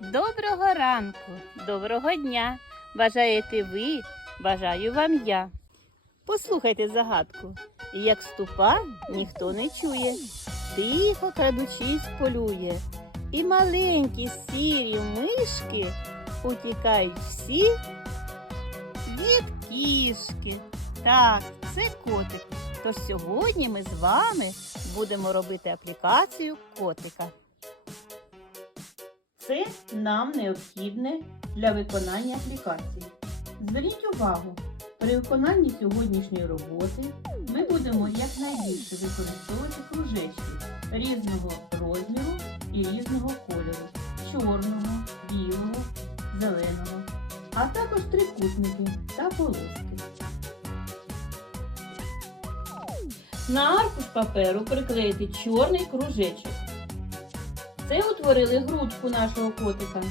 Доброго ранку, доброго дня. Бажаєте ви, бажаю вам я. Послухайте загадку. Як ступа, ніхто не чує, тихо крадучись полює. І маленькі сірі мишки утікають всі від кішки. Так, це котик. Тож сьогодні ми з вами будемо робити аплікацію котика. Це нам необхідне для виконання аплікації. Зверніть увагу, при виконанні сьогоднішньої роботи ми будемо якнайбільше використовувати кружечки різного розміру і різного кольору чорного, білого, зеленого, а також трикутники та полоски. На аркуш паперу приклеїти чорний кружечок. Це утворили грудку нашого котика.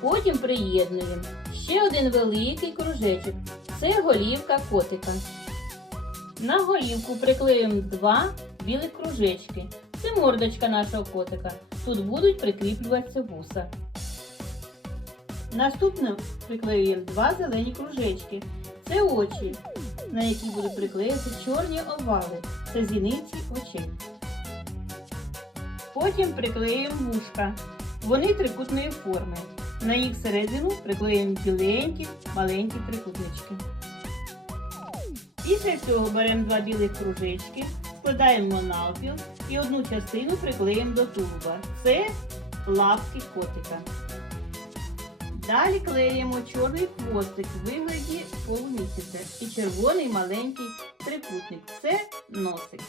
Потім приєднуємо ще один великий кружечок. Це голівка котика. На голівку приклеїмо два білих кружечки. Це мордочка нашого котика. Тут будуть прикріплюватися вуса. Наступно приклеюємо два зелені кружечки. Це очі, на які будуть приклеїти чорні овали. Це зіниці очей. Потім приклеїмо вушка. Вони трикутної форми. На їх середину приклеїмо біленькі маленькі трикутнички. Після цього беремо два білих кружечки, складаємо навпіл і одну частину приклеїмо до тулуба. Це лапки котика. Далі клеїмо чорний хвостик в вигляді полумісяця і червоний маленький трикутник. Це носик.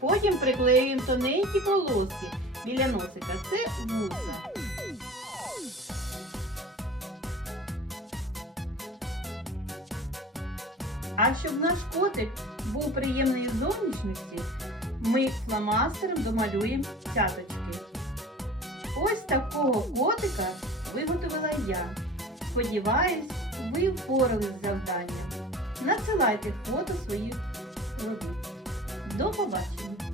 Потім приклеюємо тоненькі полоски біля носика. Це вуса. А щоб наш котик був приємний в зовнішності, ми фломастером домалюємо цяточки. Ось такого котика виготовила я. Сподіваюсь, ви впорались з завданням. Надсилайте фото своїх робіт. До побачення!